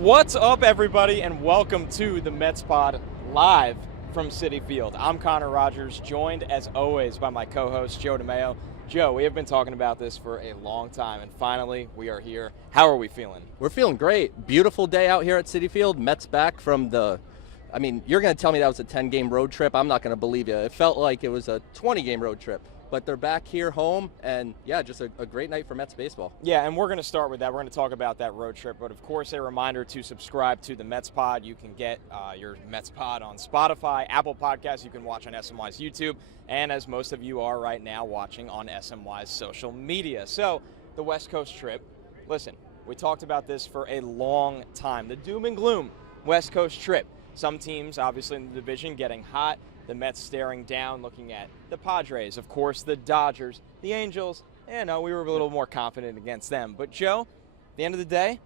What's up, everybody, and welcome to the Mets Pod live from Citi Field. I'm Connor Rogers, joined as always by my co-host Joe DeMayo. Joe, we have been talking about this for a long time, and finally we are here. How are we feeling? We're feeling great. Beautiful day out here at Citi Field. Mets back from you're going to tell me that was a 10-game road trip. I'm not going to believe you. It felt like it was a 20-game road trip. But they're back here home, and yeah, just a great night for Mets baseball. Yeah, and we're going to start with that. We're going to talk about that road trip. But, of course, a reminder to subscribe to the Mets Pod. You can get your Mets Pod on Spotify, Apple Podcasts. You can watch on SNY's YouTube, and as most of you are right now, watching on SNY's social media. So, the West Coast trip. Listen, we talked about this for a long time. The doom and gloom West Coast trip. Some teams, obviously, in the division getting hot. The Mets staring down, looking at the Padres, of course, the Dodgers, the Angels. We were a little more confident against them. But, Joe, at the end of the day,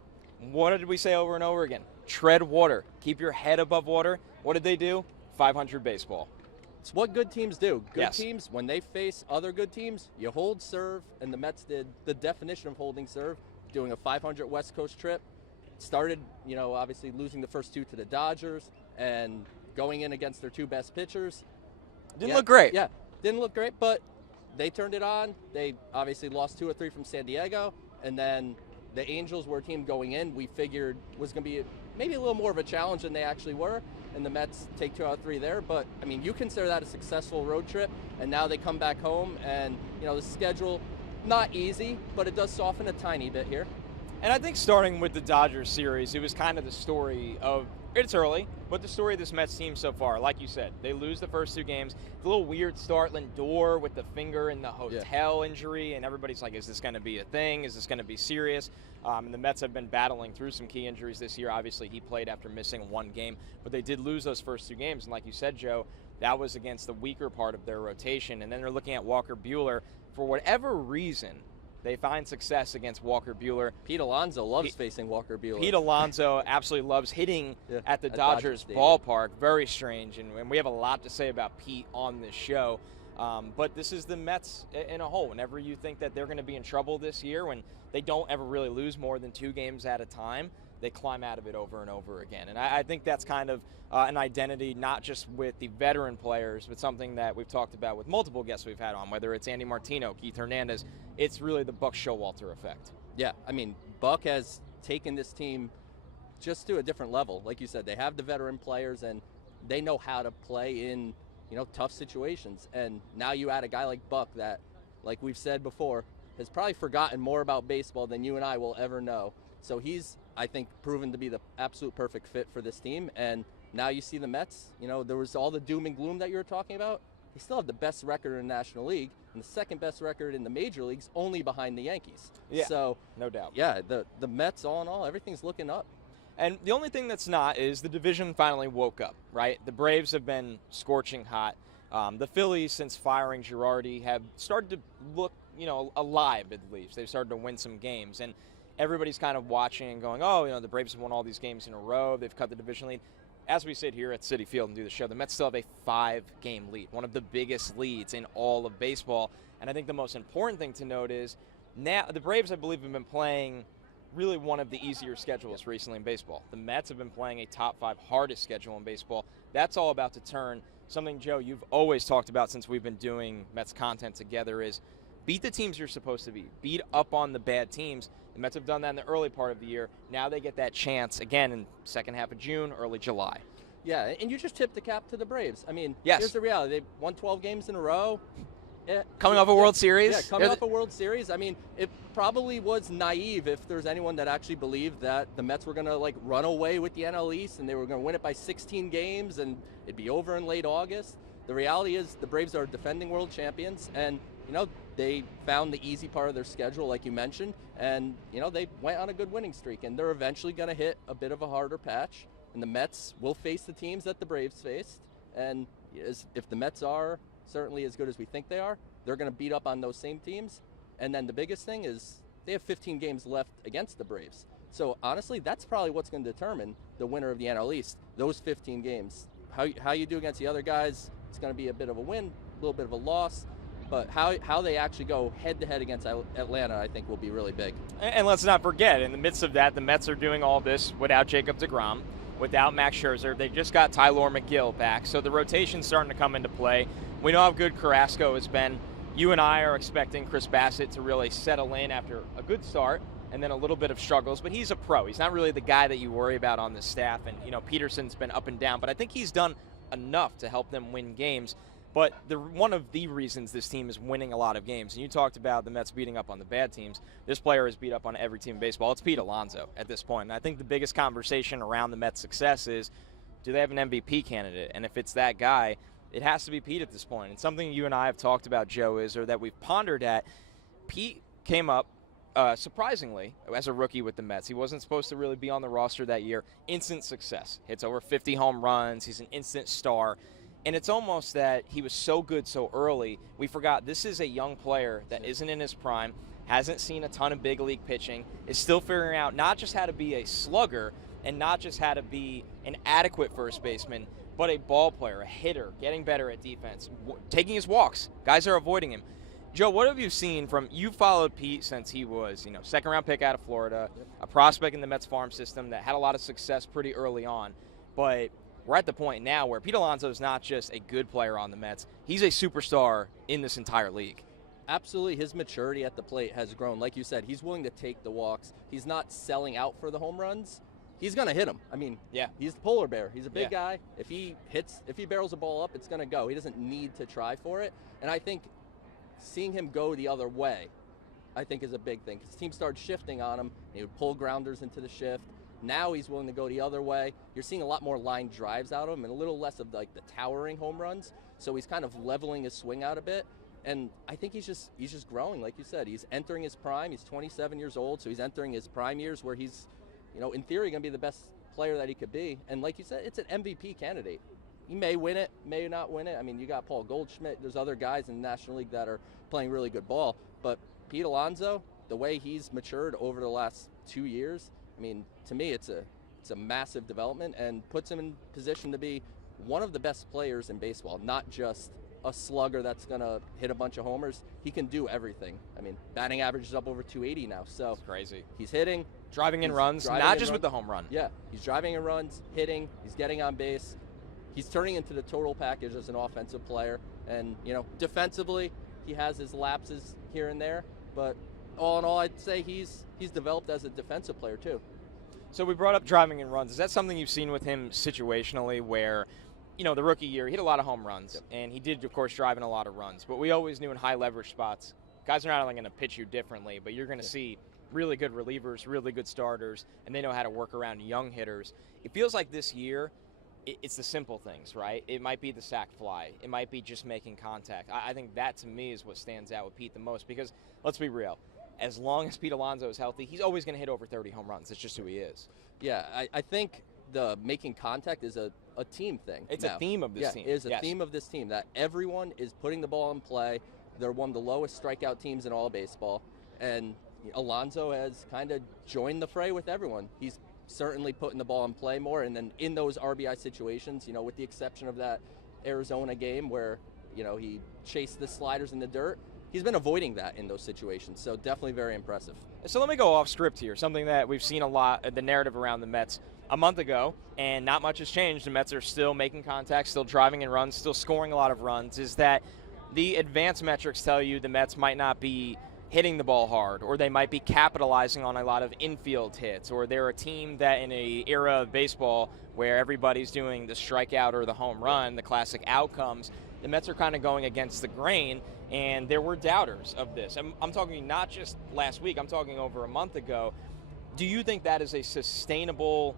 what did we say over and over again? Tread water. Keep your head above water. What did they do? 500 baseball. It's what good teams do. Good Yes. teams, when they face other good teams, you hold serve, and the Mets did the definition of holding serve, doing a 500 West Coast trip. Started, obviously losing the first two to the Dodgers and going in against their two best pitchers. Didn't look great. Yeah, didn't look great, but they turned it on. They obviously lost 2 or 3 from San Diego, and then the Angels were a team going in we figured was going to be maybe a little more of a challenge than they actually were, and the Mets take 2 out of 3 there. But, you consider that a successful road trip, and now they come back home, and, the schedule, not easy, but it does soften a tiny bit here. And I think starting with the Dodgers series, it was kind of the story of, it's early, but the story of this Mets team so far, like you said, they lose the first 2 games. It's a little weird start, Lindor with the finger in the hotel injury, and everybody's like, is this going to be a thing? Is this going to be serious? And the Mets have been battling through some key injuries this year. Obviously, he played after missing 1 game, but they did lose those first 2 games. And like you said, Joe, that was against the weaker part of their rotation. And then they're looking at Walker Buehler. For whatever reason, they find success against Walker Buehler. Pete Alonso loves facing Walker Buehler. Pete Alonso absolutely loves hitting at the Dodgers ballpark. Very strange, and we have a lot to say about Pete on this show. But this is the Mets in a whole. Whenever you think that they're going to be in trouble this year, when they don't ever really lose more than 2 games at a time, they climb out of it over and over again. And I think that's kind of an identity, not just with the veteran players, but something that we've talked about with multiple guests we've had on, whether it's Andy Martino, Keith Hernandez. It's really the Buck Showalter effect. Yeah, Buck has taken this team just to a different level. Like you said, they have the veteran players, and they know how to play in, tough situations. And now you add a guy like Buck that, like we've said before, has probably forgotten more about baseball than you and I will ever know. So he's, I think, proven to be the absolute perfect fit for this team. And now you see the Mets, there was all the doom and gloom that you were talking about. They still have the best record in the National League and the second best record in the major leagues, only behind the Yankees. Yeah, so no doubt. Yeah, the Mets, all in all, everything's looking up. And the only thing that's not is the division finally woke up, right? The Braves have been scorching hot. The Phillies, since firing Girardi, have started to look, alive at least. They've started to win some games. And everybody's kind of watching and going, the Braves have won all these games in a row. They've cut the division lead. As we sit here at Citi Field and do the show, the Mets still have a 5-game lead, one of the biggest leads in all of baseball. And I think the most important thing to note is now the Braves, I believe, have been playing really one of the easier schedules recently in baseball. The Mets have been playing a top 5 hardest schedule in baseball. That's all about to turn. Something, Joe, you've always talked about since we've been doing Mets content together is beat the teams you're supposed to beat. Beat up on the bad teams. The Mets have done that in the early part of the year. Now they get that chance again in second half of June, early July. Yeah, and you just tipped the cap to the Braves. Yes. Here's the reality. They've won 12 games in a row. Coming off a World Series. Yeah, coming off a World Series. It probably was naive if there's anyone that actually believed that the Mets were going to run away with the NL East and they were going to win it by 16 games and it'd be over in late August. The reality is the Braves are defending world champions, and they found the easy part of their schedule, like you mentioned, and they went on a good winning streak, and they're eventually going to hit a bit of a harder patch, and the Mets will face the teams that the Braves faced, and if the Mets are certainly as good as we think they are, they're going to beat up on those same teams. And then the biggest thing is they have 15 games left against the Braves. So honestly, that's probably what's going to determine the winner of the NL East, those 15 games. How you do against the other guys, it's going to be a bit of a win, a little bit of a loss. But how they actually go head-to-head against Atlanta, I think, will be really big. And let's not forget, in the midst of that, the Mets are doing all this without Jacob deGrom, without Max Scherzer. They just got Tyler McGill back, so the rotation's starting to come into play. We know how good Carrasco has been. You and I are expecting Chris Bassett to really settle in after a good start and then a little bit of struggles, but he's a pro. He's not really the guy that you worry about on the staff, and Peterson's been up and down, but I think he's done enough to help them win games. But one of the reasons this team is winning a lot of games, and you talked about the Mets beating up on the bad teams, this player has beat up on every team in baseball. It's Pete Alonso at this point. And I think the biggest conversation around the Mets' success is, do they have an MVP candidate? And if it's that guy, it has to be Pete at this point. And something you and I have talked about, Joe, or that we've pondered at, Pete came up surprisingly as a rookie with the Mets. He wasn't supposed to really be on the roster that year. Instant success. Hits over 50 home runs. He's an instant star. And it's almost that he was so good so early, we forgot this is a young player that isn't in his prime, hasn't seen a ton of big league pitching, is still figuring out not just how to be a slugger and not just how to be an adequate first baseman, but a ball player, a hitter, getting better at defense, taking his walks. Guys are avoiding him. Joe, what have you seen from, you followed Pete since he was, second round pick out of Florida, a prospect in the Mets farm system that had a lot of success pretty early on, but we're at the point now where Pete Alonso is not just a good player on the Mets, he's a superstar in this entire league. Absolutely, his maturity at the plate has grown. Like you said, he's willing to take the walks. He's not selling out for the home runs. He's going to hit them. I mean, yeah, he's the polar bear. He's a big guy. If he barrels a ball up, it's going to go. He doesn't need to try for it. And I think seeing him go the other way, I think is a big thing. His team started shifting on him. He would pull grounders into the shift. Now he's willing to go the other way. You're seeing a lot more line drives out of him and a little less of the towering home runs. So he's kind of leveling his swing out a bit. And I think he's just growing, like you said. He's entering his prime. He's 27 years old, so he's entering his prime years where he's, in theory, going to be the best player that he could be. And like you said, it's an MVP candidate. He may win it, may not win it. I mean, you got Paul Goldschmidt. There's other guys in the National League that are playing really good ball. But Pete Alonso, the way he's matured over the last 2 years, I mean, to me, it's a massive development and puts him in position to be one of the best players in baseball, not just a slugger that's going to hit a bunch of homers. He can do everything. I mean, batting average is up over 280 now. So that's crazy. He's hitting. Driving in runs, not just with the home run. Yeah, he's driving in runs, hitting, he's getting on base. He's turning into the total package as an offensive player. And, defensively, he has his lapses here and there. But all in all, I'd say he's developed as a defensive player too. So we brought up driving in runs. Is that something you've seen with him situationally where, the rookie year, he hit a lot of home runs, and he did, of course, drive in a lot of runs. But we always knew in high leverage spots, guys are not only going to pitch you differently, but you're going to see really good relievers, really good starters, and they know how to work around young hitters. It feels like this year, it's the simple things, right? It might be the sac fly. It might be just making contact. I think that, to me, is what stands out with Pete the most because, let's be real, as long as Pete Alonso is healthy, he's always going to hit over 30 home runs. It's just who he is. Yeah, I think the making contact is a team thing. It's a theme of this team. It is a theme of this team that everyone is putting the ball in play. They're one of the lowest strikeout teams in all baseball. And Alonso has kind of joined the fray with everyone. He's certainly putting the ball in play more. And then in those RBI situations, with the exception of that Arizona game where, he chased the sliders in the dirt, he's been avoiding that in those situations. So definitely very impressive. So let me go off script here. Something that we've seen a lot, the narrative around the Mets a month ago, and not much has changed. The Mets are still making contact, still driving in runs, still scoring a lot of runs, is that the advanced metrics tell you the Mets might not be hitting the ball hard, or they might be capitalizing on a lot of infield hits, or they're a team that in an era of baseball where everybody's doing the strikeout or the home run, the classic outcomes, the Mets are kind of going against the grain, and there were doubters of this. I'm talking not just last week, I'm talking over a month ago. Do you think that is a sustainable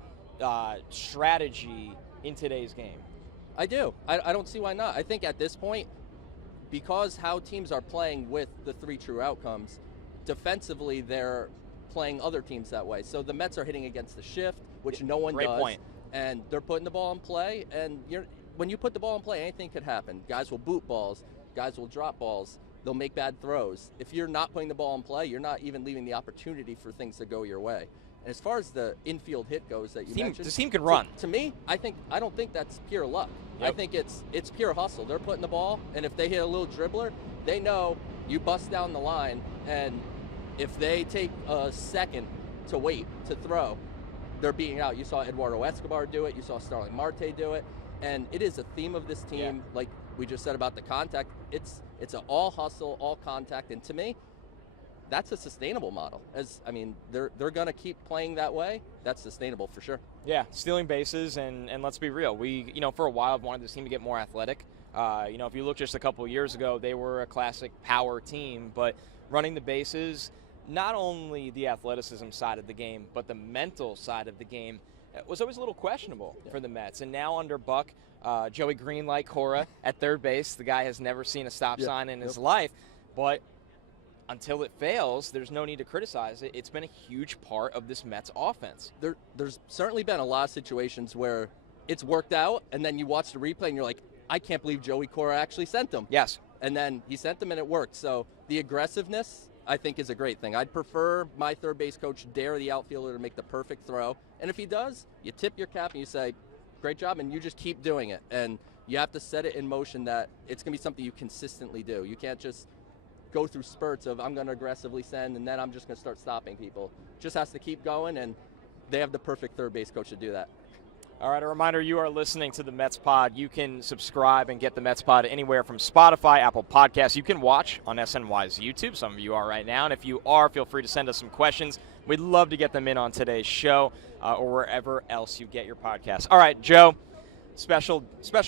strategy in today's game? I do. I don't see why not. I think at this point, because how teams are playing with the three true outcomes, defensively they're playing other teams that way. So the Mets are hitting against the shift, which no one does. Great point. And they're putting the ball in play, and when you put the ball in play, anything could happen. Guys will boot balls, guys will drop balls, they'll make bad throws. If you're not putting the ball in play, you're not even leaving the opportunity for things to go your way. And as far as the infield hit goes that you mentioned, this team can run. To me, I don't think that's pure luck. Yep. I think it's pure hustle. They're putting the ball, and if they hit a little dribbler, they know you bust down the line, and if they take a second to wait to throw, they're being out. You saw Eduardo Escobar do it. You saw Starling Marte do it. And it is a theme of this team, like we just said about the contact. It's an all hustle, all contact. And to me, that's a sustainable model. They're going to keep playing that way. That's sustainable for sure. Yeah, stealing bases, and let's be real. We, for a while wanted this team to get more athletic. If you look just a couple of years ago, they were a classic power team, but running the bases, not only the athleticism side of the game, but the mental side of the game was always a little questionable for the Mets. And now under Buck, Joey Greenlight Cora at third base, the guy has never seen a stop sign in his life, but until it fails, there's no need to criticize it. It's been a huge part of this Mets offense. There's certainly been a lot of situations where it's worked out, and then you watch the replay and you're like, I can't believe Joey Cora actually sent them. Yes. And then he sent them and it worked. So the aggressiveness, I think, is a great thing. I'd prefer my third base coach dare the outfielder to make the perfect throw. And if he does, you tip your cap and you say, great job, and you just keep doing it. And you have to set it in motion that it's going to be something you consistently do. You can't just go through spurts of I'm going to aggressively send and then I'm just going to start stopping people. Just has to keep going, and they have the perfect third base coach to do that. All right, a reminder, you are listening to the Mets Pod. You can subscribe and get the Mets Pod anywhere from Spotify, Apple Podcasts. You can watch on SNY's YouTube. Some of you are right now. And if you are, feel free to send us some questions. We'd love to get them in on today's show or wherever else you get your podcasts. All right, Joe, special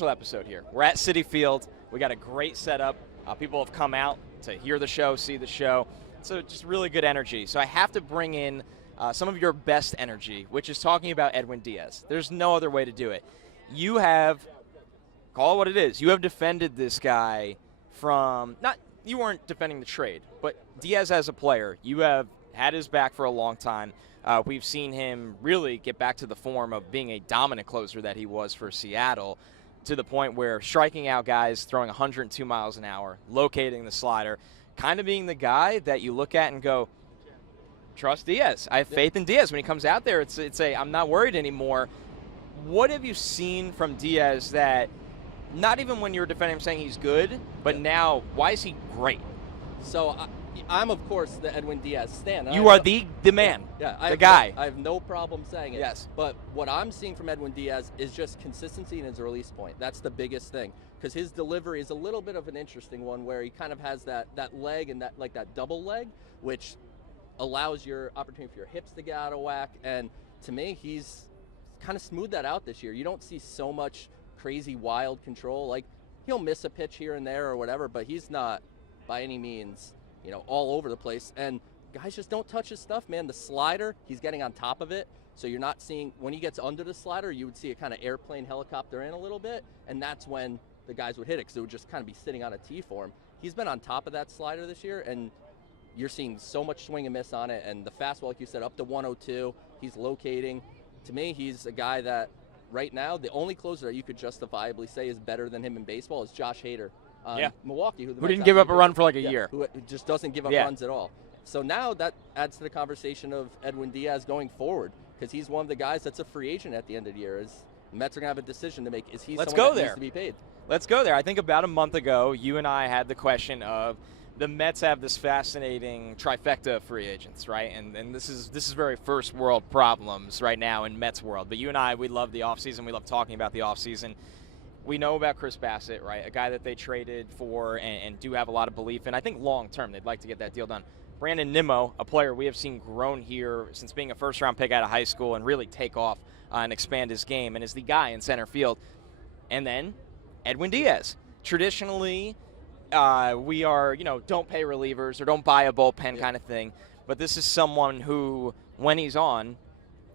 episode here. We're at Citi Field. We got a great setup. People have come out to hear the show, see the show. So just really good energy. So I have to bring in some of your best energy, which is talking about Edwin Diaz. There's no other way to do it. You have, call it what it is, you have defended this guy from, you weren't defending the trade, but Diaz as a player, you have had his back for a long time. We've seen him really get back to the form of being a dominant closer that he was for Seattle, to the point where striking out guys, throwing 102 miles an hour, locating the slider, kind of being the guy that you look at and go, trust Diaz. I have faith in Diaz. When he comes out there, it's I'm not worried anymore. What have you seen from Diaz that, not even when you were defending him saying he's good, but now, why is he great? So I'm, of course, the Edwin Diaz stan. You are the man, the guy. I have no problem saying it. Yes. But what I'm seeing from Edwin Diaz is just consistency in his release point. That's the biggest thing, because his delivery is a little bit of an interesting one where he kind of has that leg and that double leg, which allows your opportunity for your hips to get out of whack. And to me, he's kind of smoothed that out this year. You don't see so much crazy wild control. Like, he'll miss a pitch here and there or whatever, but he's not by any means, all over the place. And guys just don't touch his stuff, man. The slider, he's getting on top of it. So you're not seeing, when he gets under the slider, you would see it kind of airplane helicopter in a little bit. And that's when the guys would hit it, because it would just kind of be sitting on a tee for him. He's been on top of that slider this year, and you're seeing so much swing and miss on it. And the fastball, like you said, up to 102, he's locating. To me, he's a guy that right now, the only closer that you could justifiably say is better than him in baseball is Josh Hader. Milwaukee, who didn't give up a run for like a year. Who just doesn't give up runs at all. So now that adds to the conversation of Edwin Diaz going forward, because he's one of the guys that's a free agent at the end of the year. The Mets are going to have a decision to make. Is he someone that needs to be paid? Let's go there. I think about a month ago, you and I had the question of, the Mets have this fascinating trifecta of free agents, right? And this is very first world problems right now in Mets world. But you and I, we love the offseason. We love talking about the offseason. We know about Chris Bassett, right? A guy that they traded for and do have a lot of belief in. I think long term they'd like to get that deal done. Brandon Nimmo, a player we have seen grown here since being a first-round pick out of high school and really take off and expand his game, and is the guy in center field. And then Edwin Diaz. Traditionally, we are, don't pay relievers or don't buy a bullpen kind of thing. But this is someone who, when he's on,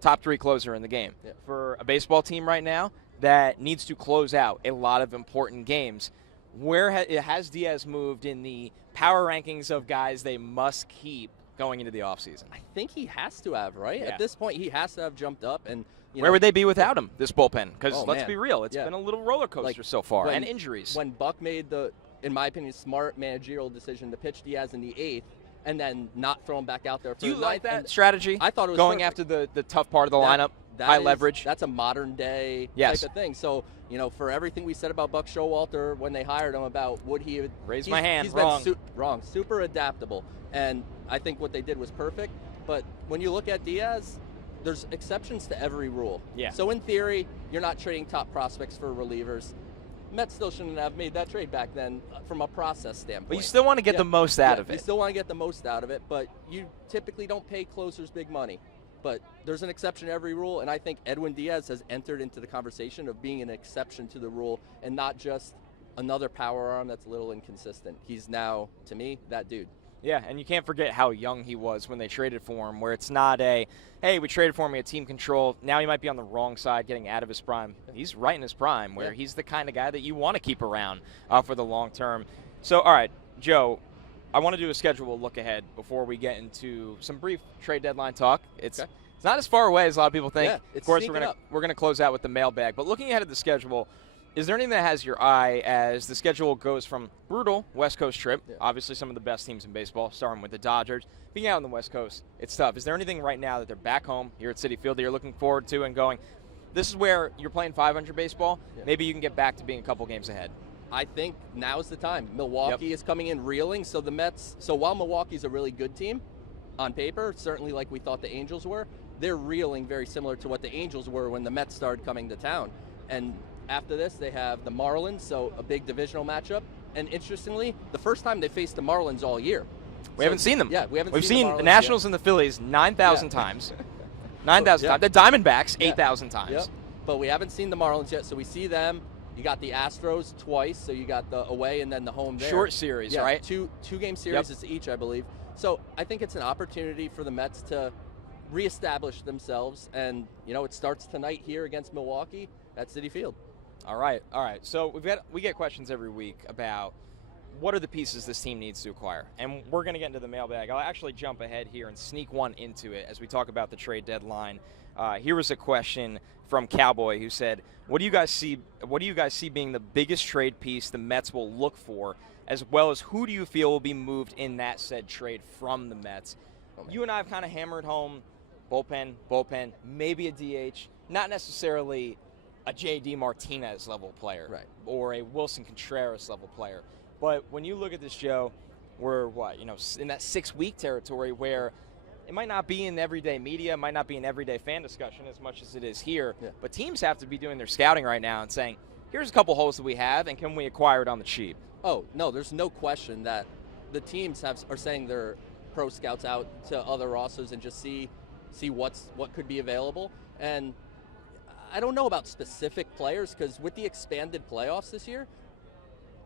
top 3 closer in the game. For a baseball team right now that needs to close out a lot of important games, where has Diaz moved in the power rankings of guys they must keep going into the offseason? I think he has to have, right? Yeah. At this point, he has to have jumped up. And where would they be without him, this bullpen? Because let's be real, it's been a little roller coaster so far, and injuries. When Buck made the, in my opinion, smart managerial decision to pitch Diaz in the 8th and then not throw him back out there for Do you the like 9th. that strategy? I thought it was going perfect. after the tough part of the lineup. high leverage. That's a modern day Yes. type of thing. So, for everything we said about Buck Showalter when they hired him about would he raise my hand, he's wrong. been wrong, super adaptable. And I think what they did was perfect. But when you look at Diaz, there's exceptions to every rule. Yeah. So in theory, you're not trading top prospects for relievers. Mets still shouldn't have made that trade back then from a process standpoint. But you still want to get the most out of it. You still want to get the most out of it, but you typically don't pay closers big money. But there's an exception to every rule, and I think Edwin Diaz has entered into the conversation of being an exception to the rule and not just another power arm that's a little inconsistent. He's now, to me, that dude. Yeah, and you can't forget how young he was when they traded for him, where it's not a, hey, we traded for him, we had team control. Now he might be on the wrong side, getting out of his prime. He's right in his prime, where he's the kind of guy that you want to keep around for the long term. So, all right, Joe, I want to do a schedule look ahead before we get into some brief trade deadline talk. It's not as far away as a lot of people think. Yeah, of course, we're gonna close out with the mailbag. But looking ahead at the schedule, is there anything that has your eye as the schedule goes from brutal West Coast trip, obviously some of the best teams in baseball, starting with the Dodgers, being out on the West Coast, it's tough. Is there anything right now that they're back home here at Citi Field that you're looking forward to and going, this is where you're playing 500 baseball, maybe you can get back to being a couple games ahead? I think now's the time. Milwaukee is coming in reeling, so the Mets, so while Milwaukee's a really good team on paper, certainly like we thought the Angels were, they're reeling very similar to what the Angels were when the Mets started coming to town. And after this, they have the Marlins, so a big divisional matchup. And interestingly, the first time they faced the Marlins all year. We haven't seen them. Yeah, We've seen the Nationals and the Phillies 9,000 times. 9,000 times. The Diamondbacks 8,000 times. Yep. But we haven't seen the Marlins yet, so we see them. You got the Astros twice, so you got the away and then the home there. Short series, right? Two-game series each, I believe. So I think it's an opportunity for the Mets to reestablish themselves, and it starts tonight here against Milwaukee at Citi Field. All right. So we get questions every week about what are the pieces this team needs to acquire, and we're going to get into the mailbag. I'll actually jump ahead here and sneak one into it as we talk about the trade deadline. Here was a question from Cowboy who said, "What do you guys see being the biggest trade piece the Mets will look for, as well as who do you feel will be moved in that said trade from the Mets?" You and I have kind of hammered home bullpen, maybe a DH, not necessarily a J.D. Martinez level player, or a Wilson Contreras level player. But when you look at this, Joe, we're in that 6-week territory where it might not be in everyday media, it might not be an everyday fan discussion as much as it is here. But teams have to be doing their scouting right now and saying, here's a couple holes that we have, and can we acquire it on the cheap? Oh, no, there's no question that the teams are saying their pro scouts out to other rosters and just see what could be available. And I don't know about specific players, because with the expanded playoffs this year,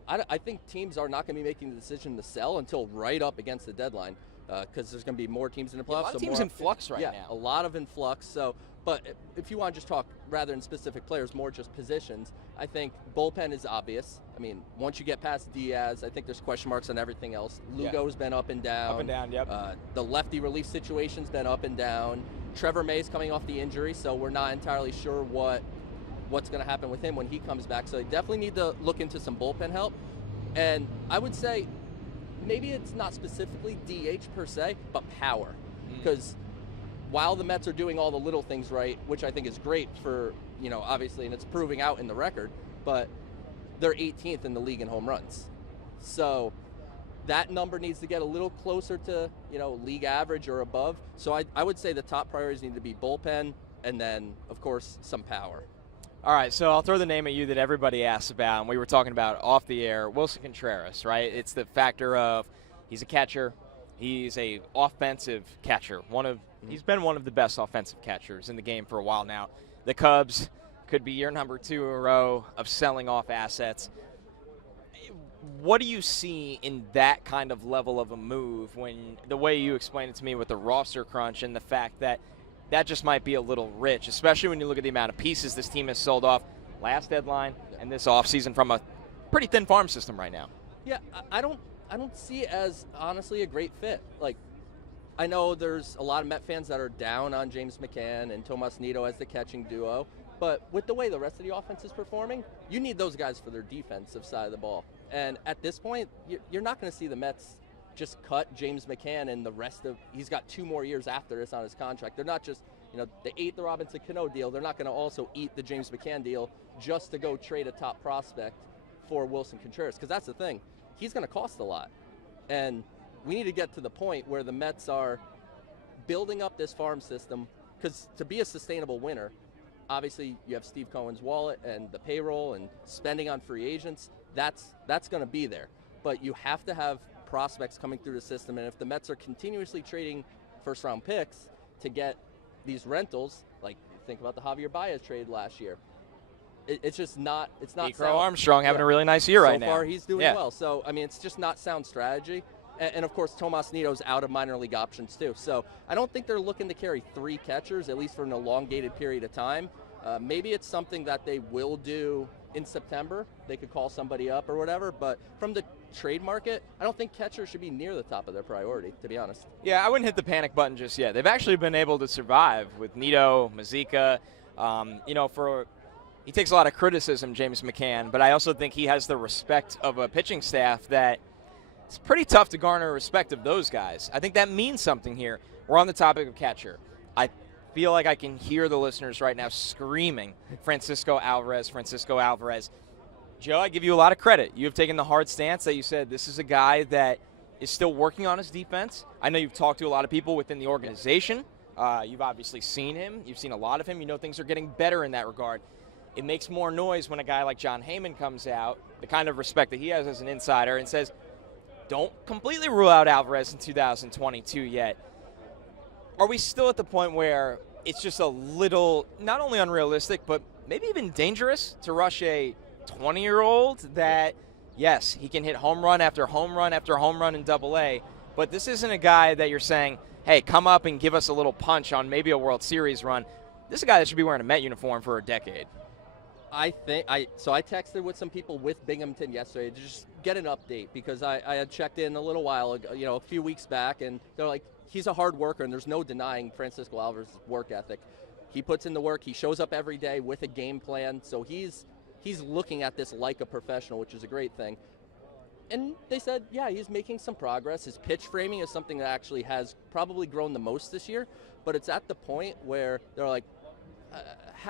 I think teams are not going to be making the decision to sell until right up against the deadline, because there's going to be more teams in the playoffs. A lot of teams in flux right now. A lot of in flux. So, but if you want to just talk rather than specific players, more just positions, I think bullpen is obvious. I mean, once you get past Diaz, I think there's question marks on everything else. Lugo's been up and down. Up and down, yep. The lefty relief situation's been up and down. Trevor May's coming off the injury, so we're not entirely sure what's going to happen with him when he comes back. So they definitely need to look into some bullpen help. And I would say maybe it's not specifically DH per se, but power. Because while the Mets are doing all the little things right, which I think is great for, obviously, and it's proving out in the record, but they're 18th in the league in home runs. So that number needs to get a little closer to, league average or above. So I would say the top priorities need to be bullpen and then, of course, some power. All right, so I'll throw the name at you that everybody asks about, and we were talking about off the air, Wilson Contreras, right? It's the factor of he's a catcher. He's a offensive catcher. He's been one of the best offensive catchers in the game for a while now. The Cubs could be year number 2 in a row of selling off assets. What do you see in that kind of level of a move when the way you explained it to me with the roster crunch and the fact that just might be a little rich, especially when you look at the amount of pieces this team has sold off last deadline and this offseason from a pretty thin farm system right now? Yeah, I don't see it as, honestly, a great fit. Like, I know there's a lot of Met fans that are down on James McCann and Tomas Nido as the catching duo, but with the way the rest of the offense is performing, you need those guys for their defensive side of the ball. And at this point, you're not going to see the Mets just cut James McCann and the rest of – he's got 2 more years after this on his contract. They're not just they ate the Robinson Cano deal. They're not going to also eat the James McCann deal just to go trade a top prospect for Wilson Contreras, because that's the thing. He's going to cost a lot. And we need to get to the point where the Mets are building up this farm system, because to be a sustainable winner, obviously you have Steve Cohen's wallet and the payroll and spending on free agents. That's going to be there. But you have to have prospects coming through the system, and if the Mets are continuously trading first-round picks to get these rentals, like think about the Javier Baez trade last year, it's just not. It's not. Crow Armstrong having a really nice year right now. So far, he's doing well. So I mean, it's just not sound strategy. And of course, Tomas Nido's out of minor league options too. So I don't think they're looking to carry 3 catchers, at least for an elongated period of time. Maybe it's something that they will do in September. They could call somebody up or whatever. But from the trade market, I don't think catchers should be near the top of their priority, to be honest. Yeah, I wouldn't hit the panic button just yet. They've actually been able to survive with Nido, Mazika. He takes a lot of criticism, James McCann, but I also think he has the respect of a pitching staff that it's pretty tough to garner respect of those guys. I think that means something here. We're on the topic of catcher. I feel like I can hear the listeners right now screaming, Francisco Alvarez. Joe, I give you a lot of credit. You have taken the hard stance that you said this is a guy that is still working on his defense. I know you've talked to a lot of people within the organization. You've obviously seen him. You've seen a lot of him. You know things are getting better in that regard. It makes more noise when a guy like John Heyman comes out, the kind of respect that he has as an insider, and says, don't completely rule out Alvarez in 2022 yet. Are we still at the point where it's just a little, not only unrealistic, but maybe even dangerous to rush a 20-year-old that, yes, he can hit home run after home run after home run in Double-A, but this isn't a guy that you're saying, hey, come up and give us a little punch on maybe a World Series run. This is a guy that should be wearing a Met uniform for a decade. I texted with some people with Binghamton yesterday to just get an update, because I had checked in a little while ago, a few weeks back, and they're like, he's a hard worker, and there's no denying Francisco Alvarez's work ethic. He puts in the work. He shows up every day with a game plan, so he's looking at this like a professional, which is a great thing. And they said, yeah, he's making some progress. His pitch framing is something that actually has probably grown the most this year, but it's at the point where they're like,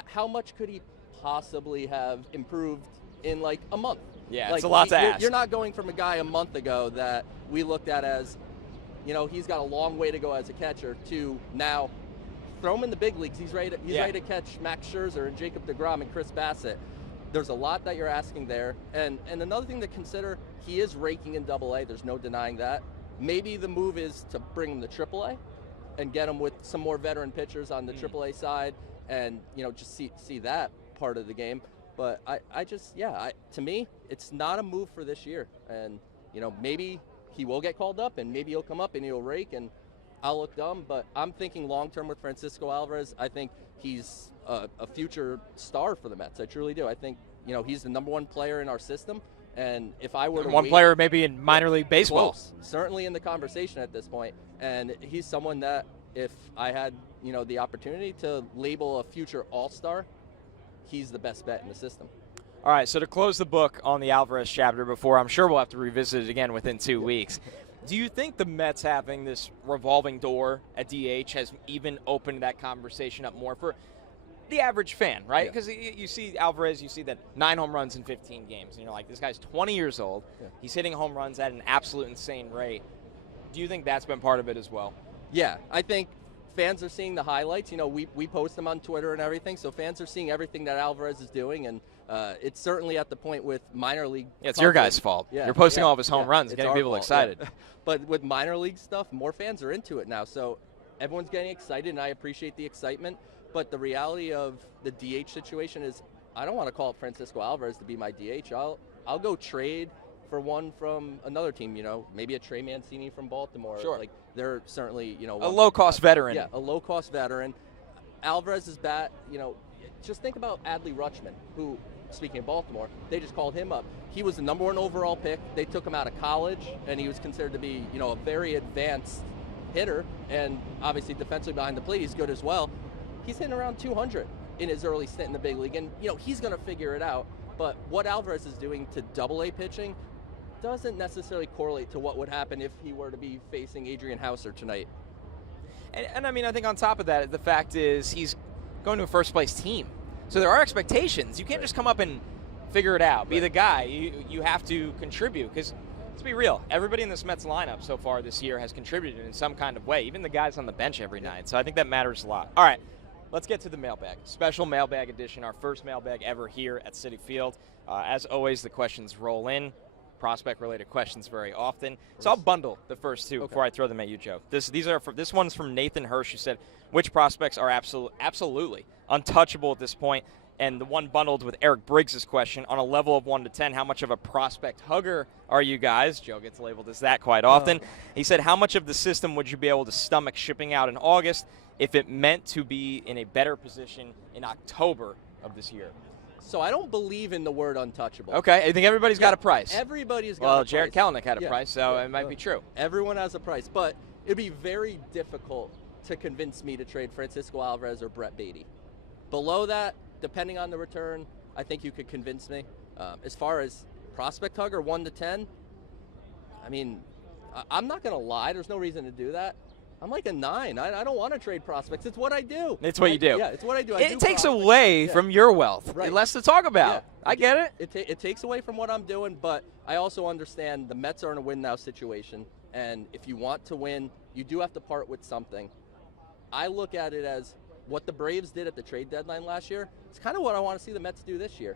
how much could he possibly have improved in like a month? Yeah, it's a lot to ask. You're not going from a guy a month ago that we looked at as, he's got a long way to go as a catcher, to now throw him in the big leagues. He's ready to catch Max Scherzer and Jacob deGrom and Chris Bassett. There's a lot that you're asking there. And another thing to consider, he is raking in Double-A. There's no denying that. Maybe the move is to bring him to Triple-A and get him with some more veteran pitchers on the Triple-A side, and just see that part of the game. But to me, it's not a move for this year. And maybe he will get called up, and maybe he'll come up and he'll rake, and I'll look dumb. But I'm thinking long term with Francisco Alvarez. I think he's a future star for the Mets. I truly do. I think he's the number 1 player in our system. And if I were to one player maybe in minor league baseball, certainly in the conversation at this point. And he's someone that if I had the opportunity to label a future all-star, he's the best bet in the system. All right, so to close the book on the Alvarez chapter, before I'm sure we'll have to revisit it again within 2 weeks, do you think the Mets having this revolving door at DH has even opened that conversation up more for the average fan, right? Because you see Alvarez, you see that 9 home runs in 15 games, and you're like, this guy's 20 years old. Yeah. He's hitting home runs at an absolute insane rate. Do you think that's been part of it as well? Yeah, I think fans are seeing the highlights. We post them on Twitter and everything, so fans are seeing everything that Alvarez is doing, and it's certainly at the point with minor league. Yeah, it's your guys' fault. Yeah, you're posting all of his home runs, getting people excited. Yeah. But with minor league stuff, more fans are into it now, so everyone's getting excited, and I appreciate the excitement. But the reality of the DH situation is, I don't want to call up Francisco Alvarez to be my DH. I'll go trade for one from another team, maybe a Trey Mancini from Baltimore. Sure. Like, they're certainly, a low-cost veteran. Yeah, a low-cost veteran. Alvarez's bat, just think about Adley Rutschman, who, speaking of Baltimore, they just called him up. He was the number 1 overall pick. They took him out of college, and he was considered to be, a very advanced hitter, and obviously defensively behind the plate, he's good as well. He's hitting around 200 in his early stint in the big league, and, he's going to figure it out. But what Alvarez is doing to Double-A pitching doesn't necessarily correlate to what would happen if he were to be facing Adrian Hauser tonight. And I mean, I think on top of that, the fact is he's going to a first-place team. So there are expectations. You can't just come up and figure it out. Be the guy. You have to contribute because, let's be real, everybody in this Mets lineup so far this year has contributed in some kind of way, even the guys on the bench every night. So I think that matters a lot. All right, let's get to the mailbag. Special mailbag edition, our first mailbag ever here at Citi Field. As always, the questions roll in. Prospect-related questions very often. So I'll bundle the first two before I throw them at you, Joe. This one's from Nathan Hirsch, who said, which prospects are absolutely untouchable at this point? And the one bundled with Eric Briggs' question, on a level of 1 to 10, how much of a prospect hugger are you guys? Joe gets labeled as that quite often. He said, how much of the system would you be able to stomach shipping out in August if it meant to be in a better position in October of this year? So I don't believe in the word untouchable. Okay, I think everybody's got a price. Everybody's got a price. Well, Jared Kelenic had a price, so it might be true. Everyone has a price, but it'd be very difficult to convince me to trade Francisco Alvarez or Brett Beatty. Below that, depending on the return, I think you could convince me. As far as prospect hugger, 1 to 10, I mean, I'm not going to lie. There's no reason to do that. I'm like a 9. I don't want to trade prospects. It's what I do. It's what you do. Yeah, it's what I do. It takes away from your wealth. Right. Less to talk about. Yeah. I get it. It takes away from what I'm doing, but I also understand the Mets are in a win-now situation, and if you want to win, you do have to part with something. I look at it as what the Braves did at the trade deadline last year. It's kind of what I want to see the Mets do this year.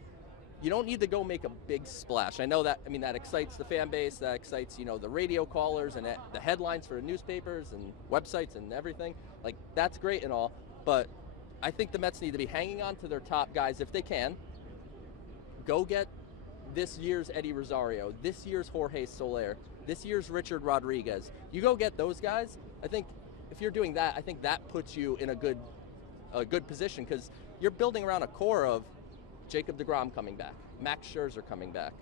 You don't need to go make a big splash. I know that, I mean, that excites the fan base, that excites, the radio callers and the headlines for the newspapers and websites and everything. Like, that's great and all, but I think the Mets need to be hanging on to their top guys if they can. Go get this year's Eddie Rosario, this year's Jorge Soler, this year's Richard Rodriguez. You go get those guys. I think if you're doing that, I think that puts you in a good position because you're building around a core of Jacob deGrom coming back, Max Scherzer coming back,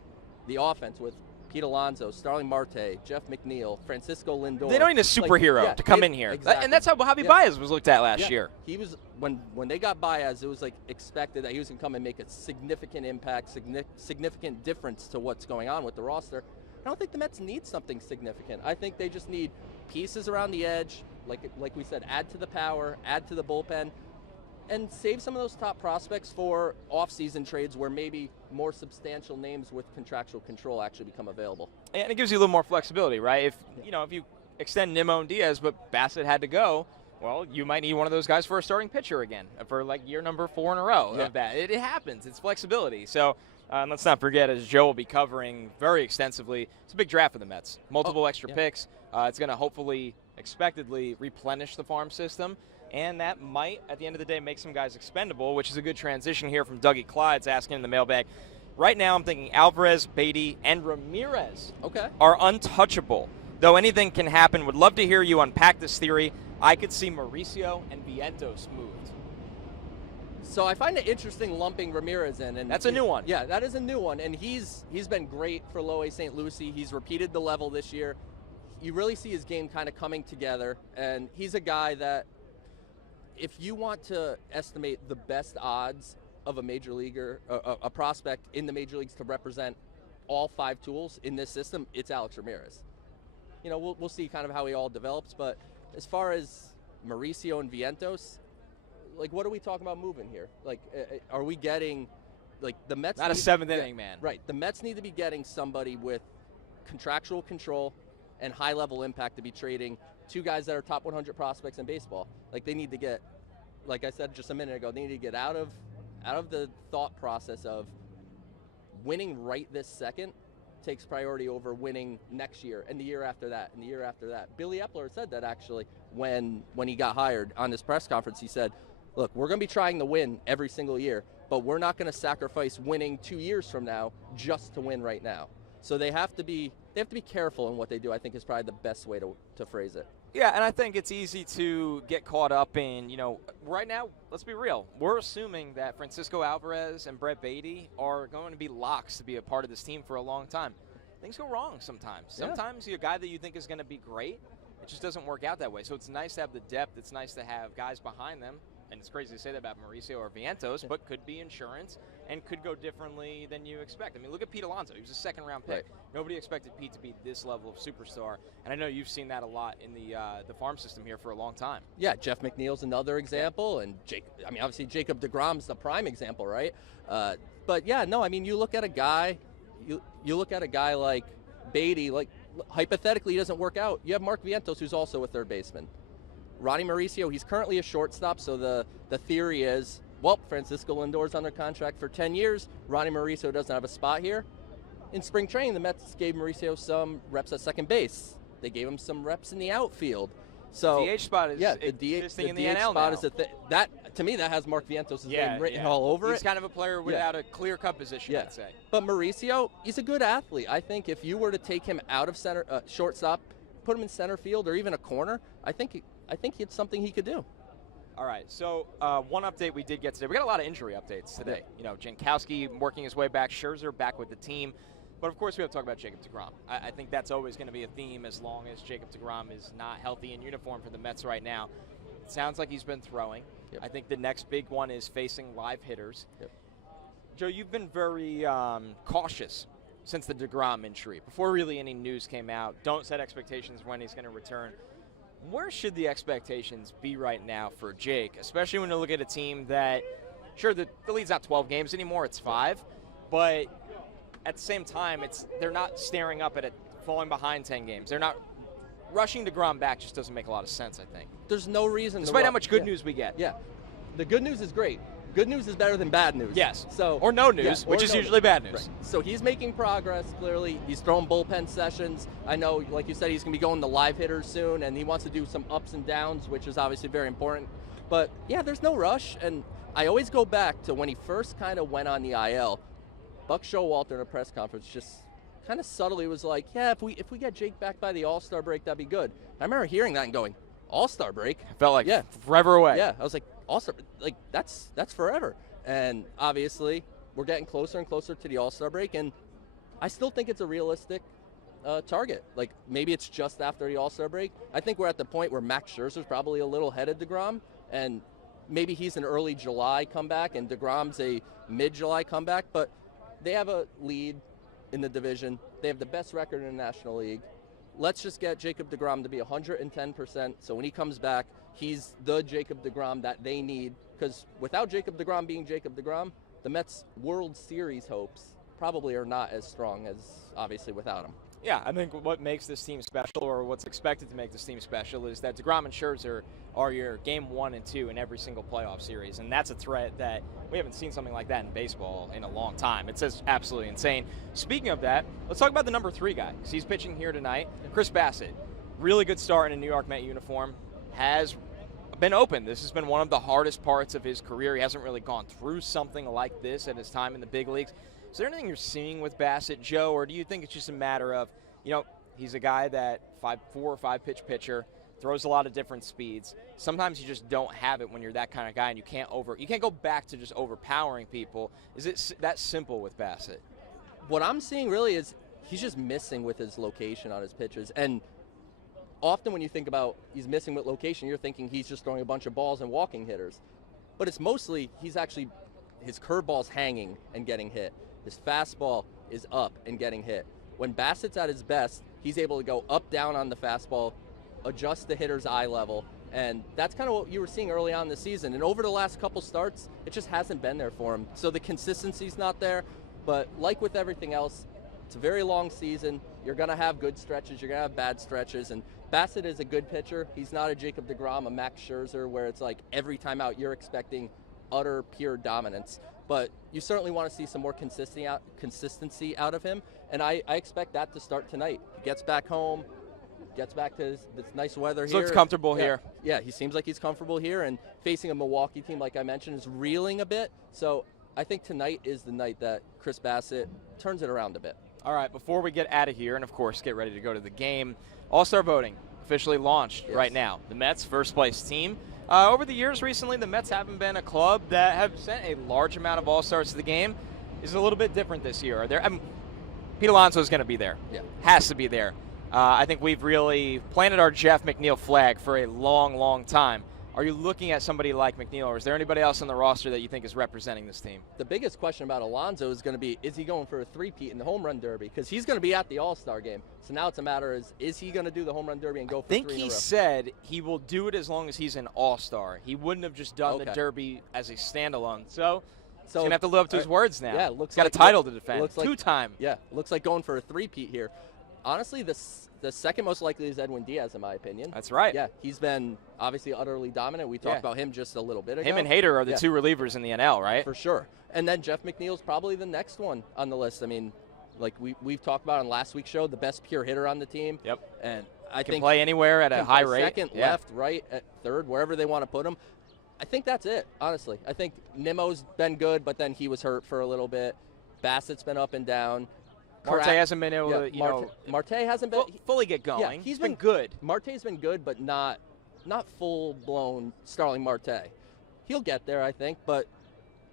the offense with Pete Alonso, Starling Marte, Jeff McNeil, Francisco Lindor. They don't need a superhero to come in here. Exactly. And that's how Javi Baez was looked at last year. He was, when they got Baez, it was like expected that he was going to come and make a significant impact, significant difference to what's going on with the roster. I don't think the Mets need something significant. I think they just need pieces around the edge, like we said, add to the power, add to the bullpen, and save some of those top prospects for off-season trades where maybe more substantial names with contractual control actually become available. And it gives you a little more flexibility, right? If you extend Nimmo and Diaz, but Bassett had to go, well, you might need one of those guys for a starting pitcher again for like year number 4 in a row of that. It happens. It's flexibility. So let's not forget, as Joe will be covering very extensively, it's a big draft for the Mets. Multiple extra picks. It's going to hopefully, expectedly, replenish the farm system. And that might, at the end of the day, make some guys expendable, which is a good transition here from Dougie Clyde's asking in the mailbag. Right now, I'm thinking Alvarez, Beatty, and Ramirez are untouchable. Though anything can happen, would love to hear you unpack this theory. I could see Mauricio and Vientos moved. So I find it interesting lumping Ramirez in. And that's a new one. Yeah, that is a new one. And he's been great for Low A St. Lucie. He's repeated the level this year. You really see his game kind of coming together. And he's a guy that, if you want to estimate the best odds of a major leaguer, a prospect in the major leagues to represent all 5 tools in this system, it's Alex Ramirez. We'll see kind of how he all develops, but as far as Mauricio and Vientos, like, what are we talking about moving here? Like, are we getting, like, the Mets? Not a 7th inning man. Right. The Mets need to be getting somebody with contractual control and high-level impact to be trading 2 guys that are top 100 prospects in baseball. Like, they need to get, like I said just a minute ago, they need to get out of the thought process of winning right this second takes priority over winning next year and the year after that and the year after that. Billy Epler said that actually when he got hired on his press conference. He said, look, we're going to be trying to win every single year, but we're not going to sacrifice winning 2 years from now just to win right now. So they have to be careful in what they do, I think, is probably the best way to phrase it. Yeah, and I think it's easy to get caught up in, right now, let's be real. We're assuming that Francisco Alvarez and Brett Beatty are going to be locks to be a part of this team for a long time. Things go wrong sometimes. Sometimes you're a guy that you think is going to be great, it just doesn't work out that way. So it's nice to have the depth. It's nice to have guys behind them and it's crazy to say that about Mauricio or Vientos, but could be insurance and could go differently than you expect. I mean, look at Pete Alonso. He was a second-round pick. Right. Nobody expected Pete to be this level of superstar, and I know you've seen that a lot in the farm system here for a long time. Yeah, Jeff McNeil's another example, and obviously Jacob deGrom's the prime example, right? But yeah, no, I mean, you look at a guy, you look at a guy like Beatty, like hypothetically he doesn't work out. You have Mark Vientos, who's also a third baseman. Ronnie Mauricio, he's currently a shortstop, so the theory is, well, Francisco Lindor's under contract for 10 years. Ronnie Mauricio doesn't have a spot here. In spring training, the Mets gave Mauricio some reps at second base. They gave him some reps in the outfield. So DH spot is existing in the DH NL spot now. is a that to me that has Mark Vientos' name written all over it. He's kind of a player without a clear-cut position, I'd say. But Mauricio, he's a good athlete. I think if you were to take him out of center, shortstop, put him in center field or even a corner, I think it's something he could do. All right, so one update we did get today. We got a lot of injury updates today. You know, Jankowski working his way back, Scherzer back with the team. But, of course, we have to talk about Jacob deGrom. I think that's always going to be a theme as long as Jacob deGrom is not healthy in uniform for the Mets right now. It sounds like he's been throwing. Yep. I think the next big one is facing live hitters. Yep. Joe, you've been very cautious since the deGrom injury. Before really any news came out, don't set expectations when he's going to return. Where should the expectations be right now for Jake, especially when you look at a team that, sure, the lead's not 12 games anymore, it's 5, but at the same time, they're not staring up at it, falling behind 10 games. They're not rushing deGrom back. Just doesn't make a lot of sense, I think. There's no reason. Despite how much good news we get. Yeah, the good news is great. Good news is better than bad news. Yes. So or no news, which is usually bad news. Right. So he's making progress. Clearly, he's throwing bullpen sessions. I know, like you said, he's going to be going to live hitters soon, and he wants to do some ups and downs, which is obviously very important. But yeah, there's no rush, and I always go back to when he first kind of went on the IL. Buck Showalter in a press conference just kind of subtly was like, yeah, if we get Jake back by the All-Star break, that'd be good. I remember hearing that and going, All-Star break? It felt like forever away. Yeah, I was like, All-Star, like that's forever. And obviously, we're getting closer and closer to the All-Star break, and I still think it's a realistic target. Like, maybe it's just after the All-Star break. I think we're at the point where Max Scherzer's probably a little ahead of deGrom, and maybe he's an early July comeback, and deGrom's a mid-July comeback, but they have a lead in the division. They have the best record in the National League. Let's just get Jacob deGrom to be 110%, so when he comes back, he's the Jacob deGrom that they need, because without Jacob deGrom being Jacob deGrom, the Mets' World Series hopes probably are not as strong as, obviously, without him. Yeah, I think what makes this team special, or what's expected to make this team special, is that deGrom and Scherzer are your game 1 and 2 in every single playoff series, and that's a threat that we haven't seen something like that in baseball in a long time. It's just absolutely insane. Speaking of that, let's talk about the number 3 guy, because he's pitching here tonight. Chris Bassett, really good start in a New York Met uniform, has been open. This has been one of the hardest parts of his career. He hasn't really gone through something like this at his time in the big leagues. Is there anything you're seeing with Bassett, Joe, or do you think it's just a matter of, he's a guy that 4 or 5 pitch pitcher, throws a lot of different speeds. Sometimes you just don't have it when you're that kind of guy, and you can't go back to just overpowering people. Is it that simple with Bassett? What I'm seeing really is he's just missing with his location on his pitches, and often when you think about he's missing with location, you're thinking he's just throwing a bunch of balls and walking hitters. But it's mostly his curveball's hanging and getting hit. His fastball is up and getting hit. When Bassett's at his best, he's able to go up, down on the fastball, adjust the hitter's eye level, and that's kind of what you were seeing early on in the season. And over the last couple starts, it just hasn't been there for him. So the consistency's not there, but like with everything else, it's a very long season. You're going to have good stretches, you're going to have bad stretches, and Bassett is a good pitcher. He's not a Jacob deGrom, a Max Scherzer, where it's like every time out you're expecting utter pure dominance. But you certainly want to see some more consistency out of him, and I expect that to start tonight. He gets back home, gets back to this nice weather here. Looks comfortable here. Yeah, he seems like he's comfortable here, and facing a Milwaukee team, like I mentioned, is reeling a bit. So I think tonight is the night that Chris Bassett turns it around a bit. All right, before we get out of here, and of course get ready to go to the game, AllStar Voting officially launched right now. The Mets' first place team. Over the years recently, the Mets haven't been a club that have sent a large amount of All-Stars to the game. It's a little bit different this year. Pete Alonso is going to be there. Yeah. Has to be there. I think we've really planted our Jeff McNeil flag for a long, long time. are you looking at somebody like McNeil, or is there anybody else on the roster that you think is representing this team? The biggest question about Alonso is going to be, is he going for a three-peat in the home run derby? Because he's going to be at the All-Star game. So now it's a matter of, is he going to do the home run derby and go for three in a row? I think he said he will do it as long as he's an All-Star. He wouldn't have just done the derby as a standalone. So he's going to have to live up to his words now. Yeah, looks got like a title to defend. Looks like, two-time. Yeah, looks like going for a three-peat here. Honestly, the second most likely is Edwin Diaz, in my opinion. That's right. Yeah, he's been obviously utterly dominant. We talked about him just a little bit ago. Him and Hader are the two relievers in the NL, right? For sure. And then Jeff McNeil's probably the next one on the list. I mean, like we've talked about on last week's show, the best pure hitter on the team. Yep. And I can think play anywhere at a high rate. Second, left, right, at third, wherever they want to put him. I think that's it, honestly. I think Nimmo's been good, but then he was hurt for a little bit. Bassett's been up and down. Marte hasn't been able to, Marte hasn't been fully get going. Yeah, he's been good. Marte's been good, but not full-blown Starling Marte. He'll get there, I think, but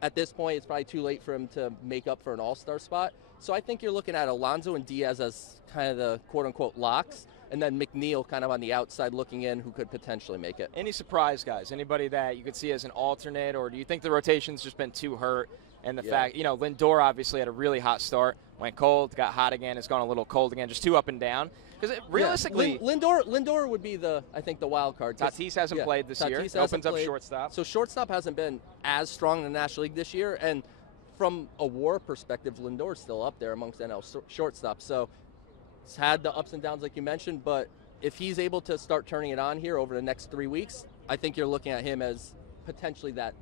at this point, it's probably too late for him to make up for an all-star spot. So I think you're looking at Alonso and Diaz as kind of the quote-unquote locks, and then McNeil kind of on the outside looking in who could potentially make it. Any surprise guys? Anybody that you could see as an alternate, or do you think the rotation's just been too hurt? And the fact, Lindor obviously had a really hot start, went cold, got hot again, has gone a little cold again, just too up and down. Because realistically, Lindor would be the wild card. Tatis hasn't played this year. Opens up shortstop. So shortstop hasn't been as strong in the National League this year, and from a WAR perspective, Lindor's still up there amongst NL shortstops. So it's had the ups and downs like you mentioned, but if he's able to start turning it on here over the next 3 weeks, I think you're looking at him as potentially that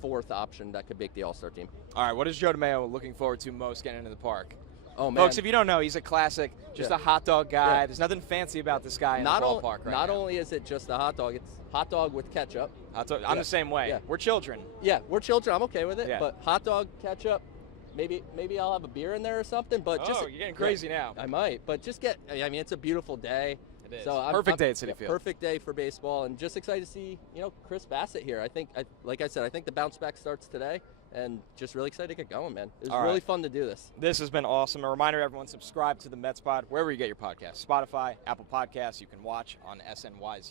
fourth option that could make the All-Star team. All right, what is Joe DeMayo looking forward to most getting into the park? Oh, man. Folks, if you don't know, he's a classic, just a hot dog guy. There's nothing fancy about this guy in the ballpark right now. Not only is it just a hot dog, it's hot dog with ketchup. I'm the same way. Yeah. We're children. Yeah, we're children. I'm okay with it. Yeah. But hot dog, ketchup, maybe I'll have a beer in there or something. But you're getting crazy now. I might. But it's a beautiful day. It is. So Perfect day at Citi Field. Perfect day for baseball, and just excited to see Chris Bassett here. I think the bounce back starts today, and just really excited to get going, man. It was really fun to do this. This has been awesome. A reminder, everyone, subscribe to the Mets Pod wherever you get your podcasts. Spotify, Apple Podcasts. You can watch on SNY's